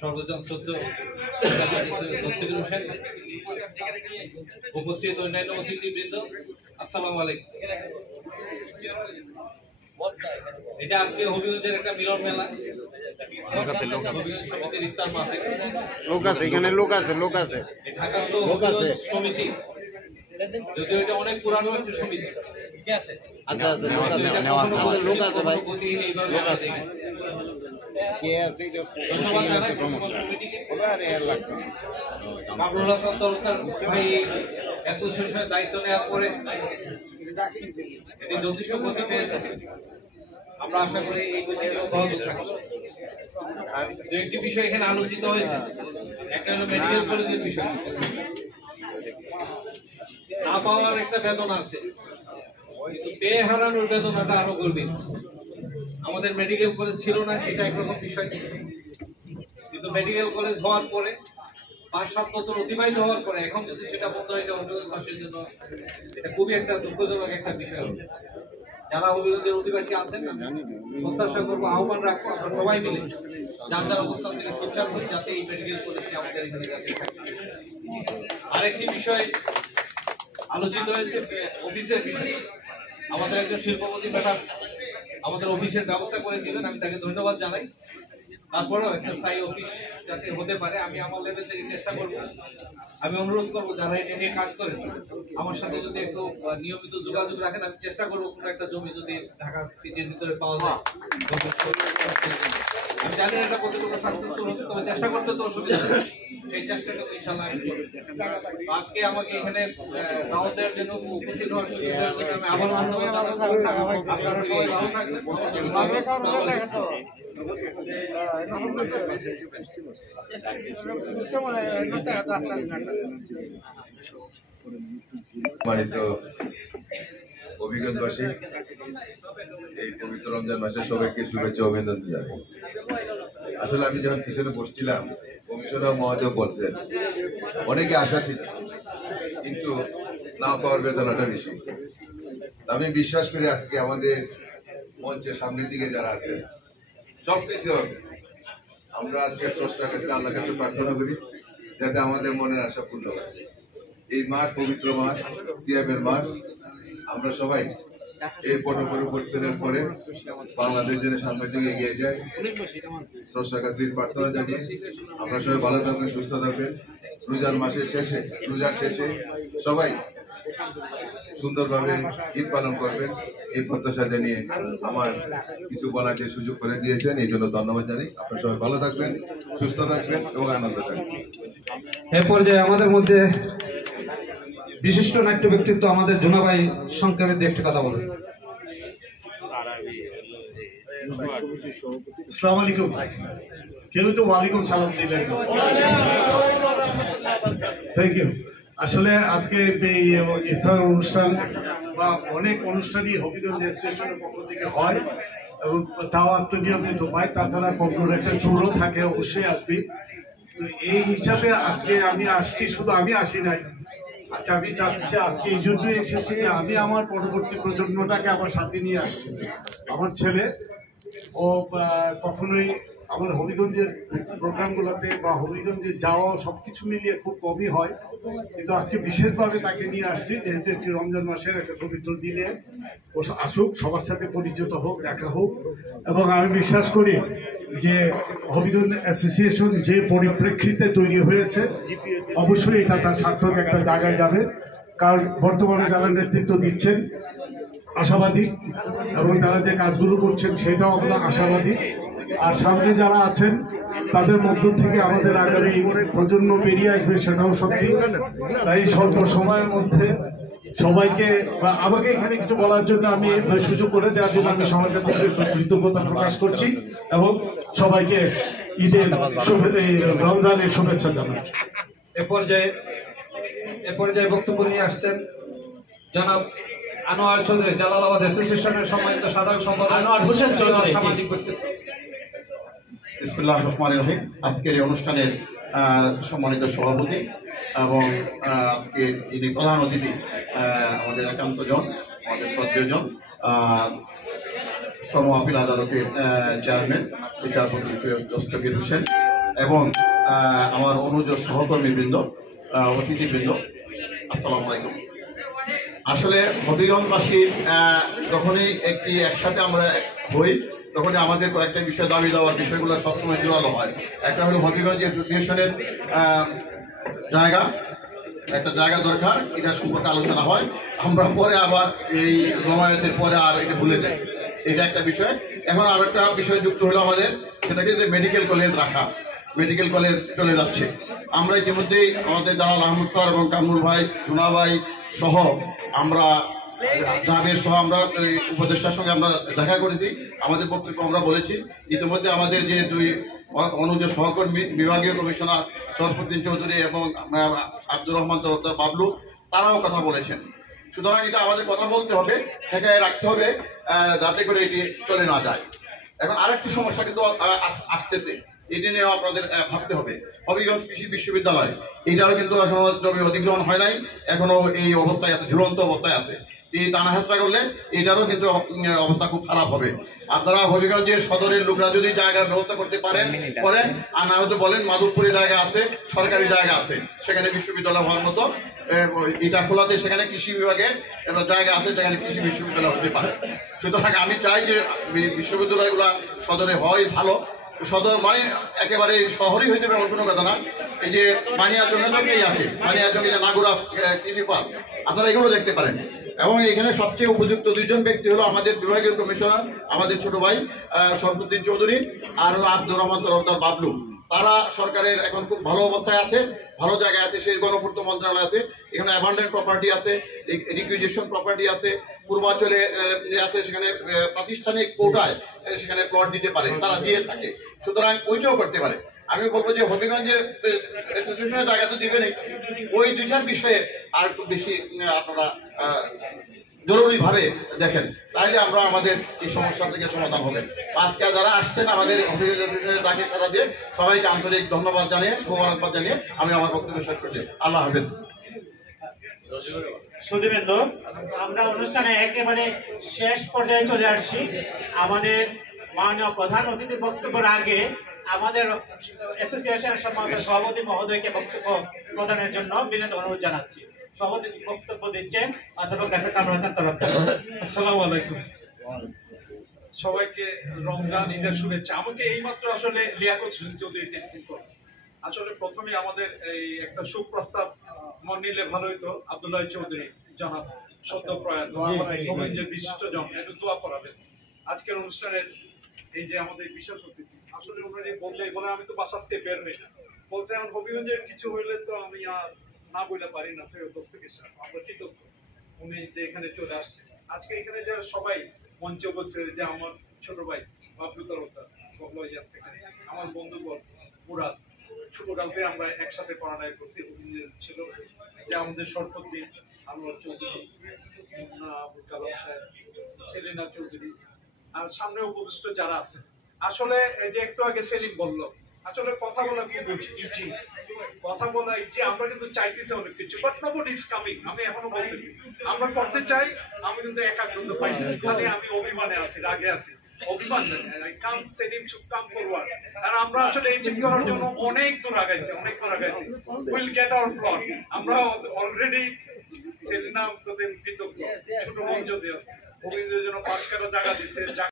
সর্বজন শ্রদ্ধেয় দস্তগীর হোসেন, উপস্থিত অন্যান্য অতিথিবৃন্দ, আসসালামু আলাইকুম। এটা আজকে হবিগঞ্জের একটা মিলন মেলা। সমিতির ইফতার মাহফিল। ঢাকাস্থ হবিগঞ্জ সমিতি, যদিও এটা অনেক পুরানো একটা সমিতি। কামরুল হাসান তরফদার ভাই অ্যাসোসিয়েশনের দায়িত্ব নেওয়ার পরে এটি যথেষ্ট গতি পেয়েছে। আমরা আশা করি এই গতিটা অব্যাহত থাকবে। একটি বিষয় এখানে আলোচিত হয়েছে, একটা হলো মেডিকেল কলেজের বিষয়। না পাওয়ার একটা বেদনা আছে, কিন্তু পেয়ে হারানোর বেদনাটা আরো গর্বিত। আমাদের মেডিকেল কলেজ ছিল না, সেটা একরকম বিষয়, কিন্তু মেডিকেল কলেজ হওয়ার পরে 5-7 বছর অতিবাহিত হওয়ার পরে এখন যদি সেটা বন্ধ হয়, এটা হবিগঞ্জবাসীর জন্য এটা খুবই একটা দুঃখজনক একটা বিষয় হবে। যারা হবিগঞ্জের অধিবাসী আছেন না, প্রত্যাশা করবো, আহ্বান রাখবো, আমরা সবাই মিলে যার যার অবস্থান থেকে সোচ্চার হই, যাতে এই মেডিকেল কলেজকে আমাদের এখানে যাতে থাকে। আরেকটি বিষয় আলোচিত হয়েছে অফিসের বিষয়। আমাদের একজন শিল্পপতি ম্যাডাম আমাদের অফিসের ব্যবস্থা করে দিবেন, আমি তাকে ধন্যবাদ জানাই। তারপরেও একটা স্থায়ী অফিস যাতে হতে পারে, আমি আমার লেভেল থেকে চেষ্টা করব। আমি অনুরোধ করবো যারা এটা নিয়ে কাজ করেন, আমার সাথে যদি একটু নিয়মিত যোগাযোগ রাখেন, আমি চেষ্টা করবো কোনো একটা জমি যদি ঢাকা সিটির ভিতরে পাওয়া যায়। আমি জানি না এটা কতটুকু সাকসেসফুল হবে, তবে চেষ্টা করতে তো অসুবিধা নেই, সেই চেষ্টাটা তো ইনশাআল্লাহ আমি করব। আজকে আমাকে এখানে দাওয়াত দেওয়ার জন্য, উপস্থিত হওয়ার সুযোগ দেওয়ার জন্য আমি আবার ধন্যবাদ জানাচ্ছি। আপনারা সবাই ভালো থাকবেন। সম্মানিত হবিগঞ্জবাসী, এই পবিত্র রমজান মাসে সবাইকে শুভেচ্ছা অভিনন্দন জানাই। আসলে আমি যখন পিছনে বসছিলাম, কমিশনার মহোদয় বলছেন অনেকে আশা ছিল, কিন্তু না পাওয়ার বেদনাটা বেশি। আমি বিশ্বাস করি আজকে আমাদের মঞ্চের সামনের দিকে যারা আছে সব কিছু হবে। আমরা আজকে স্রষ্টার কাছে, আল্লাহর কাছে প্রার্থনা করি যাতে আমাদের মনের আশা পূর্ণ হয়। এই মাস পবিত্র মাস, সিয়ামের মাস, আমরা সবাই এই পট পরিবর্তনের পরে বাংলাদেশ যেন সামনের দিকে এগিয়ে যায়, স্রষ্টার কাছে প্রার্থনা জানিয়ে আমরা সবাই ভালো থাকবেন, সুস্থ থাকবেন। রোজার শেষে সবাই সুন্দরভাবে ঈদ পালন করবেন, এই প্রত্যাশা জানিয়ে আমার কিছু বলার যে সুযোগ করে দিয়েছেন, এই জন্য ধন্যবাদ জানাই। আপনারা সবাই ভালো থাকবেন, সুস্থ থাকবেন এবং আনন্দ থাকবেন। এ পর্যায়ে আমাদের মধ্যে বিশিষ্ট নাট্য ব্যক্তিত্ব আমাদের জুনা ভাই সংক্ষেপে দিয়ে একটি কথা বলেন। আসসালামু আলাইকুম। কেউ তো ওয়ালাইকুম সালাম দিলেন। Thank you. আসলে আজকে এই ইফতার অনুষ্ঠান বা অনেক অনুষ্ঠানই হবিগঞ্জ স্টেশনের পক্ষ থেকে হয় এবং তাও আত্মনিয়মিত হয়। তাছাড়া কখনোর একটা চোরও থাকে, অবশ্যই আসবি। তো এই হিসাবে আজকে আমি আসছি, শুধু আমি আসি নাই, আজকে আমি চাচ্ছি, আজকে এই জন্যই এসেছি যে আমি আমার পরবর্তী প্রজন্মটাকে আমার সাথে নিয়ে আসছি। আমার ছেলে ও কখনোই আমার হবিগঞ্জের প্রোগ্রামগুলোতে বা হবিগঞ্জে যাওয়া সবকিছু মিলিয়ে খুব কমই হয়, কিন্তু আজকে বিশেষভাবে তাকে নিয়ে আসছি, যেহেতু একটি রমজান মাসের একটা পবিত্র দিনে ও আসুক, সবার সাথে পরিচিত হোক, দেখা হোক। এবং আমি বিশ্বাস করি যে হবিগঞ্জ অ্যাসোসিয়েশন যে পরিপ্রেক্ষিতে তৈরি হয়েছে, অবশ্যই এটা তার সার্থক একটা জায়গায় যাবে। কারণ বর্তমানে যারা নেতৃত্ব দিচ্ছেন আশাবাদী, এবং তারা যে কাজগুলো করছেন সেটাও আমরা আশাবাদী। আর সামনে যারা আছেন তাদের মধ্য থেকে আমাদের আগামী প্রজন্ম বেরিয়ে আসবে, সেটাও সত্যি। তাই স্বল্প সময়ের মধ্যে সবাইকে বা আমাকে এখানে কিছু বলার জন্য আমি সুযোগ করে দেওয়ার জন্য আমি সবার কাছে কৃতজ্ঞতা প্রকাশ করছি এবং সবাইকে ঈদের রমজানের শুভেচ্ছা জানাচ্ছি। এ পর্যায়ে বক্তব্য নিয়ে আসছেন জনাব আনোয়ার চৌধুরী, জালালাবাদ অ্যাসোসিয়েশনের সম্মানিত সাধারণ সম্পাদক আনোয়ার হোসেন চৌধুরী, সামাজিক ব্যক্তিত্ব। বিসমিল্লাহির রহমানির রহিম। আজকের এই অনুষ্ঠানের সম্মানিত সভাপতি এবং আজকের যিনি প্রধান অতিথি, আমাদের একান্তজন, আমাদের শ্রদ্ধেয়জন শ্রম আপিল আদালতের চেয়ারম্যান বিচারপতি সৈয়দ দস্তগীর হোসেন, এবং আমার অনুজ সহকর্মীবৃন্দ, অতিথিবৃন্দ, আসসালামু আলাইকুম। আসলে হবিগঞ্জবাসী যখনই একসাথে আমরা হই তখনই আমাদের কয়েকটা বিষয় দাবি দেওয়ার বিষয়গুলো সবসময় জোরালো হয়। একটা হলো হবিগঞ্জ অ্যাসোসিয়েশনের একটা জায়গা দরকার, এটা সম্পর্কে আলোচনা হয়। আমরা পরে আবার এই জমায়েতের পরে আর এটা ভুলে যাই, এটা একটা বিষয়। এখন আর একটা বিষয় যুক্ত হলো আমাদের, সেটাকে যে মেডিকেল কলেজ রাখা, মেডিকেল কলেজ চলে যাচ্ছে। আমরা ইতিমধ্যেই আমাদের জালাল আহমদ স্যার এবং কামরুল ভাই, সোনা ভাই সহ আমরা জাবের সহ আমরা উপদেষ্টার সঙ্গে আমরা দেখা করেছি, আমাদের বক্তব্য আমরা বলেছি। ইতিমধ্যে আমাদের যে দুই অনুজ সহকর্মী বিভাগীয় কমিশনার শরফুদ্দিন চৌধুরী এবং আব্দুর রহমান তরফদার বাবলু, তারাও কথা বলেছেন। সুতরাং এটা আমাদের কথা বলতে হবে, ঠেকায় রাখতে হবে, যাতে করে এটি চলে না যায়। এখন আরেকটি সমস্যা কিন্তু আসতেছে, এটি নিয়েও আপনাদের ভাবতে হবে। হবিগঞ্জ কৃষি বিশ্ববিদ্যালয়, এটাও কিন্তু এখনো জমি অধিগ্রহণ হয় নাই, এখনো এই অবস্থায় আছে, ঝুলন্ত অবস্থায় আছে। এই টানা হেঁচড়া করলে এটারও কিন্তু অবস্থা খুব খারাপ হবে। আপনারা হবিগঞ্জের সদরের লোকরা যদি জায়গার ব্যবস্থা করতে করেন, আর না হয়তো বলেন মাধবপুরে জায়গা আছে, সরকারি জায়গা আছে, সেখানে বিশ্ববিদ্যালয় হওয়ার মতো, এটা খোলাতে সেখানে কৃষি বিভাগের জায়গা আছে, সেখানে কৃষি বিশ্ববিদ্যালয় হতে পারে। সুতরাং আমি চাই যে বিশ্ববিদ্যালয়গুলো সদরে হয় ভালো। সদর মানে একেবারে শহরই হইতে হবে এমন কোনো কথা না। এই যে বানিয়াচংয়ে আছে, বানিয়াচংয়ে যে নাগুরা কৃষি পার্ক, আপনারা এগুলো দেখতে পারেন। এবং এখানে সবচেয়ে উপযুক্ত দুইজন ব্যক্তি হলো আমাদের বিভাগীয় কমিশনার, আমাদের ছোট ভাই শরফুদ্দিন চৌধুরী আর আব্দুর রহমান তরফদার বাবলু। তারা সরকারের এখন খুব ভালো অবস্থায় আছে, ভালো জায়গায় আছে। সেই গণপূর্ত মন্ত্রণালয় আছে, এখানে অ্যাবান্ডেন্ট প্রপার্টি আছে, রিকুইজিশন প্রপার্টি আছে, পূর্বাঞ্চলে আছে, সেখানে প্রাতিষ্ঠানিক কোটায় সেখানে প্লট দিতে পারে, তারা দিয়ে থাকে। সুতরাং ওইটাও করতে পারে। আমি বলবো যে হবিগঞ্জের অ্যাসোসিয়েশনের জায়গা তো দিবেনই, ওই দুইটার বিষয়ে আর একটু বেশি আপনারা জরুরিভাবে দেখেন, তাহলে আমরা আমাদের এই সমস্যা থেকে সমাধান হবে। আজকে যারা আসছেন আমাদের হবিগঞ্জ অ্যাসোসিয়েশনের ডাকে সাড়া দিয়ে সবাইকে আন্তরিক ধন্যবাদ জানিয়ে, মোবারকবাদ জানিয়ে আমি আমার বক্তব্য শেষ করছি। আল্লাহ হাফেজ। সুধীবৃন্দ, আমরা অনুষ্ঠানে একেবারে শেষ পর্যায়ে চলে আসছি। আমাদের মাননীয় প্রধান অতিথির বক্তব্যের আগে আমাদের অ্যাসোসিয়েশনের সম্মানিত সভাপতি মহোদয়কে বক্তব্য প্রদানের জন্য বিনীত অনুরোধ জানাচ্ছি। সভাপতি বক্তব্য দিচ্ছেন অধ্যাপক ডক্টর কামরুল হাসান তরফদার। আসসালামু আলাইকুম, সবাইকে রমজান ঈদের শুভেচ্ছা। আমাকে এইমাত্র আসলে লিয়াকত চৌধুরী টেলিফোন করে। আসলে প্রথমে আমাদের এই একটা সুপ্রস্তাব মন নিলে ভালো হইতো। আব্দুল্লাহ চৌধুরী জনাব সদ্য প্রয়াত হবিগঞ্জের বিশিষ্ট জন, একটু দোয়া করাবেন আজকের অনুষ্ঠানের এই যে আমাদের বিশেষ অতিথি। আসলে উনি বলে আমি তো বাসার থেকে বের হই না, বলছে এখন হবিগঞ্জের কিছু হইলে তো আমি আর না বলে পারি না। আমরা কৃতজ্ঞ উনি যে এখানে চলে আসছে। আজকে এখানে যে সবাই মঞ্চে বলছে যে আমার ছোট ভাই বাবলু তরফদার বগলাইয়ার থেকে, আমার বন্ধুবর মুরাদ, ছোটকালতে আমরা একসাথে পড়াশোনা করতে ছিল, যে আমাদের শরফুদ্দিন, আনোয়ার চৌধুরী, আবুল কালাম সাহেব, সেলিনা চৌধুরী, আর সামনে উপবিষ্ট যারা আছে। আসলে এই যে একটু আগে সেলিম বলল, আসলে কথা বলা খুব ইজি, কথা বলা ইজি। আমরা কিন্তু চাইতেছি অনেক কিছু, বাট নোবডি ইজ কামিং। আমি এখনো বলতেছি আমরা করতে চাই, আমি কিন্তু একাগ্রতা পাই না। খালি আমি অভিমানে আছি, রাগে আছি। অভিমান নেই, কাম সেলিম শুড কাম ফরওয়ার্ড। আর আমরা আসলে এই চিন্তা করার জন্য অনেক দূর আগাইছি, অনেক দূর আগাইছি। Will get our plot. আমরা অলরেডি সেলিনা কৃতজ্ঞ, ছোট মঞ্চ দিয়ে অভিযোগের জন্য 5 কাটা জায়গা দিচ্ছে।